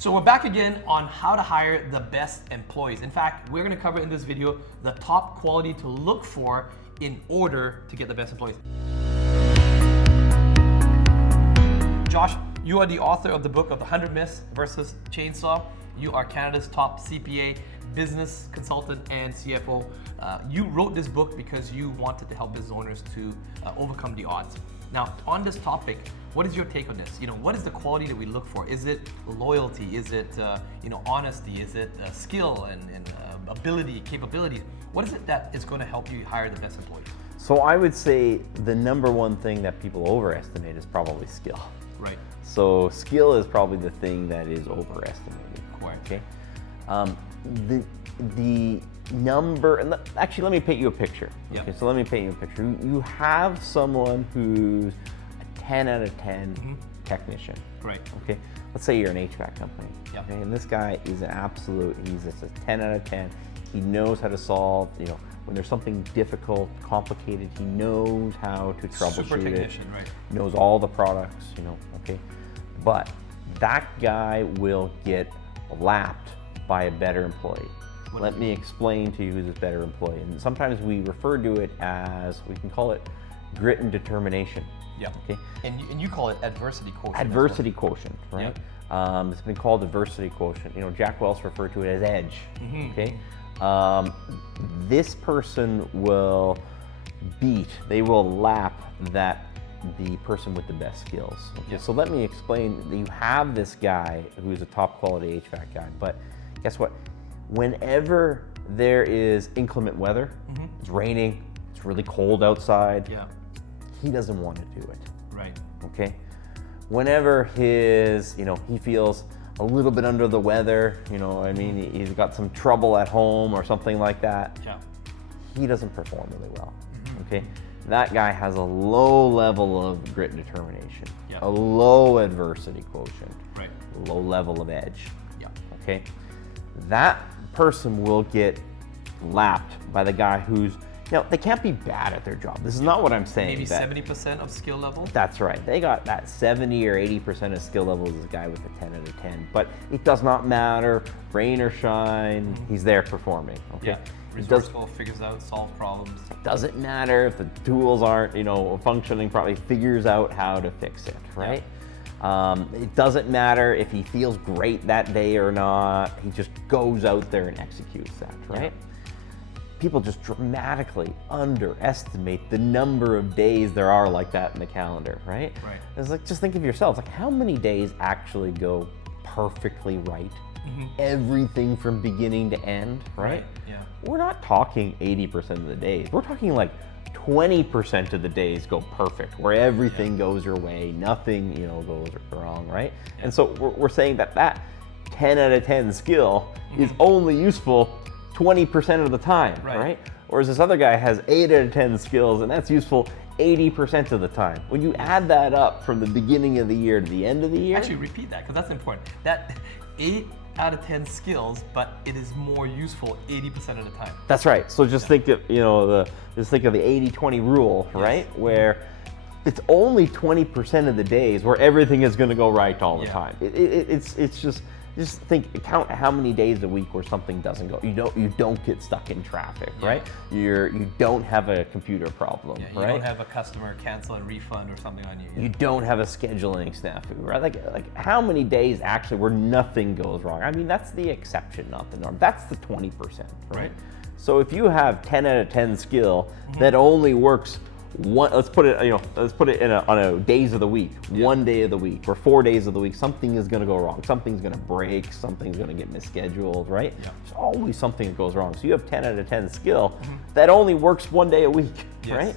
So we're back again on how to hire the best employees. In fact, we're going to cover in this video the top quality to look for in order to get the best employees. Josh, you are the author of the book of the 100 Myths versus Chainsaw. You are Canada's top CPA, business consultant, and CFO. You wrote this book because you wanted to help business owners to overcome the odds. Now, on this topic, what is your take on this? What is the quality that we look for? Is it loyalty? Is it honesty? Is it skill and ability, capability? What is it that is going to help you hire the best employees? So I would say the number one thing that people overestimate is probably skill. Right. So skill is probably the thing that is overestimated. Correct. Okay. The number, and actually let me paint you a picture. Yep. Okay, so let me paint you a picture. You have someone who's a 10 out of 10 technician. Right. Okay. Let's say you're an HVAC company. Yep. Okay, and this guy is an absolute, he's just a 10 out of 10. He knows how to solve, when there's something difficult, complicated, he knows how to troubleshoot Super technician, it. right. Knows all the products, okay. But that guy will get lapped by a better employee. Let me explain to you who's this better employee. And sometimes we refer to it as, we can call it grit and determination. Yeah. Okay. And you call it adversity quotient. Adversity quotient, right? Yep. It's been called adversity quotient. Jack Welch referred to it as edge. Okay. This person will they will lap the person with the best skills. Okay. Yep. So let me explain. You have this guy who's a top quality HVAC guy, but guess what? Whenever there is inclement weather, it's raining, it's really cold outside, he doesn't want to do it. Right. Okay. Whenever he feels a little bit under the weather, he's got some trouble at home or something like that, he doesn't perform really well. Okay. That guy has a low level of grit and determination, a low adversity quotient, right. low level of edge. Okay. That person will get lapped by the guy who's, they can't be bad at their job. This is not what I'm saying. Maybe 70% of skill level? That's right. They got that 70 or 80% of skill level is this guy with a 10 out of 10. But it does not matter, rain or shine, he's there performing. Okay. Yeah. Resourceful, figures out, solves problems. It doesn't matter if the tools aren't, functioning properly, figures out how to fix it, right? It doesn't matter if he feels great that day or not, he just goes out there and executes that, right? People just dramatically underestimate the number of days there are like that in the calendar, right? Right. It's like, just think of yourselves, like how many days actually go perfectly right? Everything from beginning to end, right? Yeah. We're not talking 80% of the days. We're talking like 20% of the days go perfect, where everything goes your way, nothing, goes wrong, right? And so we're saying that 10 out of 10 skill is only useful 20% of the time, right? Whereas this other guy has 8 out of 10 skills, and that's useful 80% of the time. When you add that up from the beginning of the year to the end of the year. Actually, repeat that, because that's important. That 8 out of 10 skills, but it is more useful 80% of the time. That's right. So just think of, just think of the 80-20 rule, right? Where it's only 20% of the days where everything is going to go right all the time. It's just count how many days a week where something doesn't go. You don't get stuck in traffic, right? You don't have a computer problem, you right? don't have a customer cancel and refund or something on you. You don't have a scheduling snafu, right? Like how many days actually where nothing goes wrong? I mean, that's the exception, not the norm. That's the 20%, right? So if you have 10 out of 10 skill that only works let's put it on a days of the week, 1 day of the week, or 4 days of the week, something is going to go wrong. Something's going to break, something's going to get misscheduled, right? There's always something that goes wrong. So you have 10 out of 10 skill that only works 1 day a week, right?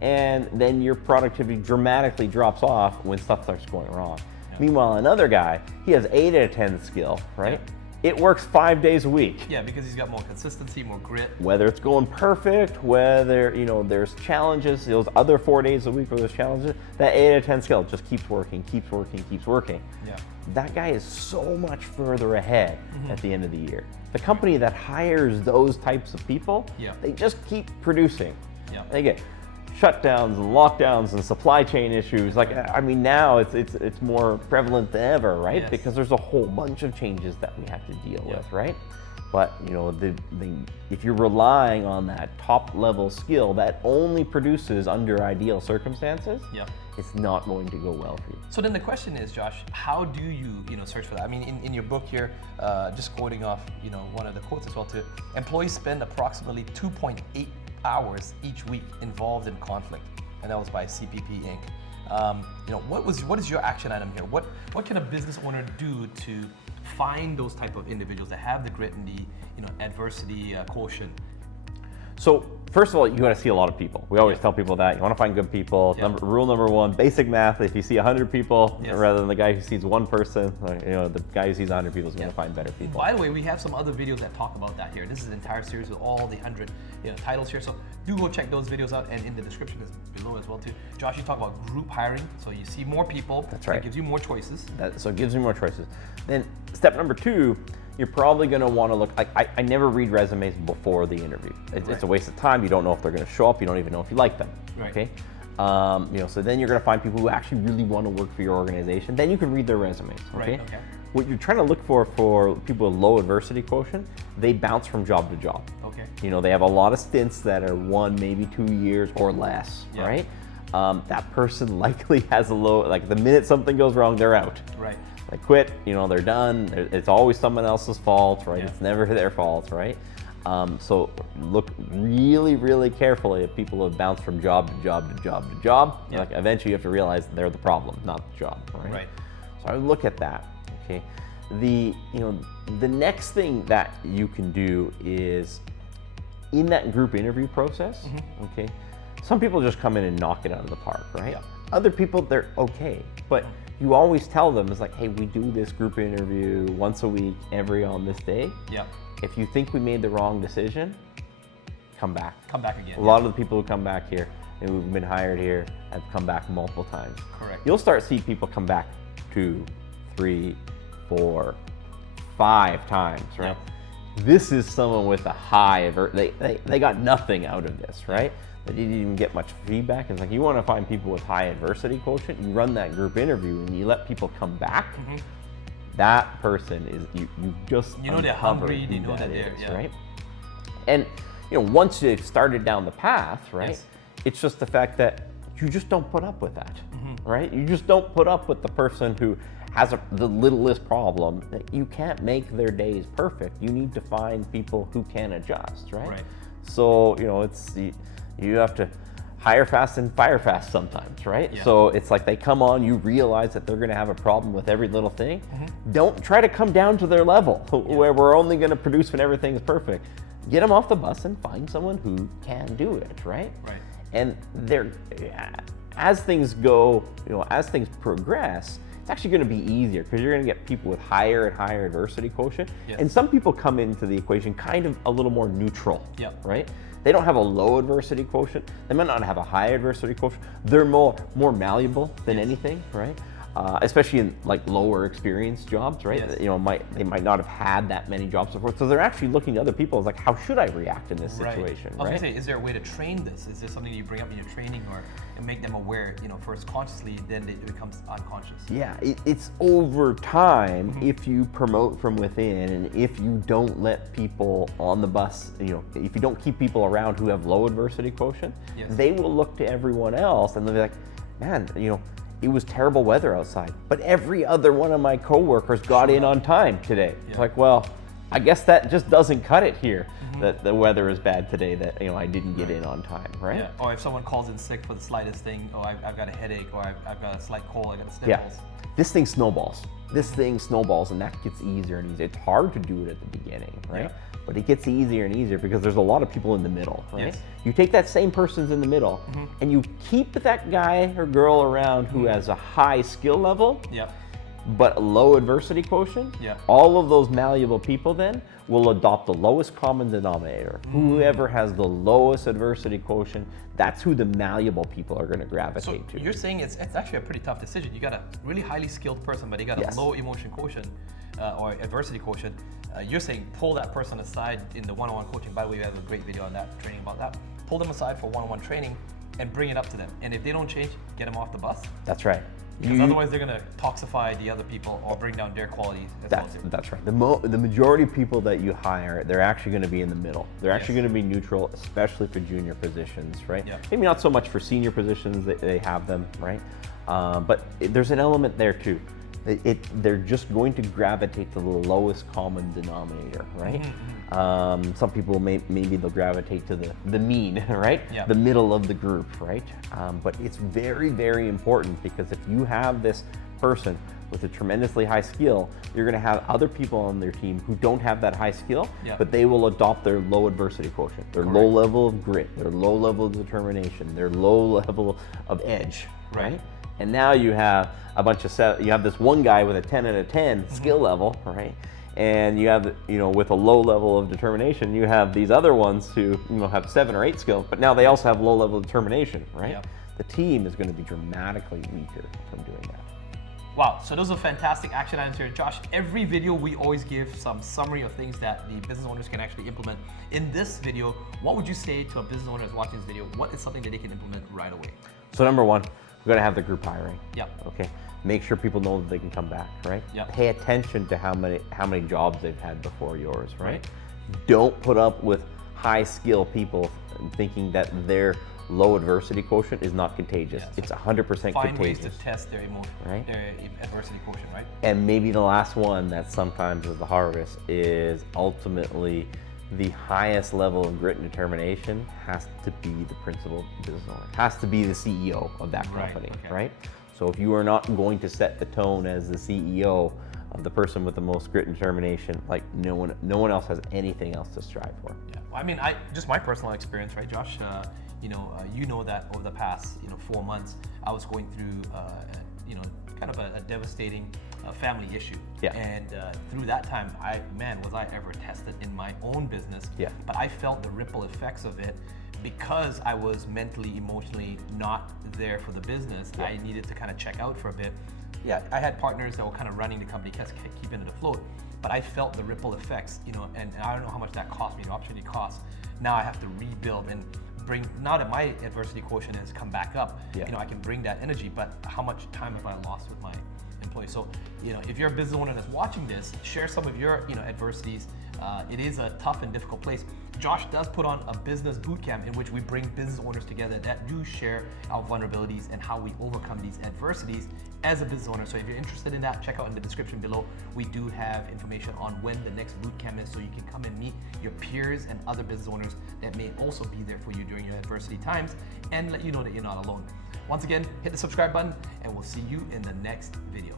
And then your productivity dramatically drops off when stuff starts going wrong. Meanwhile, another guy, he has 8 out of 10 skill, right? It works 5 days a week. Yeah, because he's got more consistency, more grit. Whether it's going perfect, whether there's challenges, those other 4 days a week where there's challenges, that 8 out of 10 skill just keeps working. Yeah. That guy is so much further ahead at the end of the year. The company that hires those types of people, they just keep producing. Yeah. They get shutdowns and lockdowns and supply chain issues. Like, I mean, now it's more prevalent than ever, right? Yes. Because there's a whole bunch of changes that we have to deal with, right? But you know, if you're relying on that top level skill that only produces under ideal circumstances, it's not going to go well for you. So then the question is, Josh, how do you search for that? I mean, in your book here, just quoting off one of the quotes as well too, employees spend approximately 2.8 hours each week involved in conflict, and that was by CPP Inc. What is your action item here? What can a business owner do to find those type of individuals that have the grit and the adversity quotient? So first of all, you got to see a lot of people. We always tell people that you want to find good people. Rule number one, basic math: if you see 100 people rather than the guy who sees one person, the guy who sees 100 people is going to find better people. By the way, we have some other videos that talk about that here. This is an entire series with all the 100 titles here. So do go check those videos out, and in the description is below as well too. Josh, you talk about group hiring, so you see more people. That's right. It gives you more choices. So it gives you more choices. Then step number two, you're probably going to want to look. I never read resumes before the interview. It's a waste of time. You don't know if they're going to show up. You don't even know if you like them. Right. Okay. So then you're going to find people who actually really want to work for your organization. Then you can read their resumes. Okay. Right. Okay. What you're trying to look for people with low adversity quotient, they bounce from job to job. Okay. They have a lot of stints that are 1, maybe 2 years or less. Right. That person likely has a low. Like the minute something goes wrong, they're out. Right. They quit, they're done. It's always someone else's fault, right? It's never their fault, right? So look really, really carefully at people who have bounced from job to job to job to job. Like eventually you have to realize they're the problem, not the job, right? So I would look at that, okay? The next thing that you can do is in that group interview process, okay? Some people just come in and knock it out of the park, right? Other people, they're okay, but you always tell them, it's like, hey, we do this group interview once a week, on this day. If you think we made the wrong decision, come back. Come back again. A lot of the people who come back here and who've been hired here have come back multiple times. Correct. You'll start seeing people come back 2, 3, 4, 5 times, right? This is someone with a high, they got nothing out of this, right? They didn't even get much feedback. It's like, you want to find people with high adversity quotient, you run that group interview and you let people come back. That person is, you just they're hungry, they know that they're, right? And once you've started down the path, right? It's just the fact that you just don't put up with that, right? You just don't put up with the person who has the littlest problem. You can't make their days perfect. You need to find people who can adjust, right? So you have to hire fast and fire fast sometimes, right? So it's like they come on, you realize that they're going to have a problem with every little thing. Don't try to come down to their level where we're only going to produce when everything is perfect. Get them off the bus and find someone who can do it, right? And as things go, as things progress, it's actually going to be easier because you're going to get people with higher and higher adversity quotient. And some people come into the equation kind of a little more neutral, right? They don't have a low adversity quotient. They might not have a high adversity quotient. They're more malleable than anything, right? Especially in like lower experienced jobs, right? They might not have had that many jobs before, so they're actually looking to other people as like, how should I react in this situation? I was gonna say, is there a way to train this? Is this something you bring up in your training, or and make them aware? First consciously, then it becomes unconscious. Yeah, it's over time. If you promote from within, and if you don't let people on the bus, if you don't keep people around who have low adversity quotient, they will look to everyone else and they'll be like, man, it was terrible weather outside, but every other one of my coworkers got in on time today. It's like, well, I guess that just doesn't cut it here, that the weather is bad today, that I didn't get in on time, right? Or if someone calls in sick for the slightest thing, I've got a headache, or I've got a slight cold, I got the sniffles. This thing snowballs. And that gets easier and easier. It's hard to do it at the beginning, right? But it gets easier and easier because there's a lot of people in the middle, right? You take that same person's in the middle and you keep that guy or girl around who has a high skill level, but a low adversity quotient. All of those malleable people then will adopt the lowest common denominator. Whoever has the lowest adversity quotient, that's who the malleable people are going to gravitate to. You're saying it's actually a pretty tough decision. You got a really highly skilled person, but they got a low emotion quotient or adversity quotient. You're saying pull that person aside in the one-on-one coaching. By the way, we have a great video on that, training about that. Pull them aside for one-on-one training and bring it up to them. And if they don't change, get them off the bus. That's right. Because otherwise they're going to toxify the other people or bring down their quality as well too. That's right. The majority of people that you hire, they're actually going to be in the middle. They're actually going to be neutral, especially for junior positions, right? Yep. Maybe not so much for senior positions, they have them, right? But there's an element there too. They're just going to gravitate to the lowest common denominator, right? Some people maybe they'll gravitate to the mean, right? Yeah. The middle of the group, right? But it's very, very important, because if you have this person with a tremendously high skill, you're going to have other people on their team who don't have that high skill, but they will adopt their low adversity quotient, their low level of grit, their low level of determination, their low level of edge, right? And now you have a bunch of you have this one guy with a 10 out of 10 skill level, right? And you have, with a low level of determination, you have these other ones who, have 7 or 8 skills, but now they also have low level of determination, right? Yep. The team is going to be dramatically weaker from doing that. Wow, so those are fantastic action items here. Josh, every video we always give some summary of things that the business owners can actually implement. In this video, what would you say to a business owner that's watching this video? What is something that they can implement right away? So number one, we've got to have the group hiring. Yep. Okay. Make sure people know that they can come back, right? Yep. Pay attention to how many jobs they've had before yours, right? Don't put up with high skill people thinking that their low adversity quotient is not contagious. Yes. It's 100% contagious. Find ways to test their right? their adversity quotient, right? And maybe the last one that sometimes is the hardest is ultimately the highest level of grit and determination has to be the principal business owner, has to be the CEO of that company, right? So if you are not going to set the tone as the CEO of the person with the most grit and determination, like no one else has anything else to strive for. Yeah, well, I mean, just my personal experience, right, Josh? You know that over the past 4 months, I was going through kind of a devastating family issue. Yeah. And through that time, was I ever tested in my own business? Yeah. But I felt the ripple effects of it because I was mentally, emotionally not there for the business. Yeah. I needed to kind of check out for a bit. Yeah, I had partners that were kind of running the company, keeping it afloat, but I felt the ripple effects, and I don't know how much that cost me, the opportunity cost. Now I have to rebuild and bring, now that my adversity quotient has come back up, I can bring that energy, but how much time have I lost with my employees? So, if you're a business owner that's watching this, share some of your, adversities. It is a tough and difficult place. Josh does put on a business bootcamp in which we bring business owners together that do share our vulnerabilities and how we overcome these adversities as a business owner. So if you're interested in that, check out in the description below. We do have information on when the next bootcamp is, so you can come and meet your peers and other business owners that may also be there for you during your adversity times and let you know that you're not alone. Once again, hit the subscribe button and we'll see you in the next video.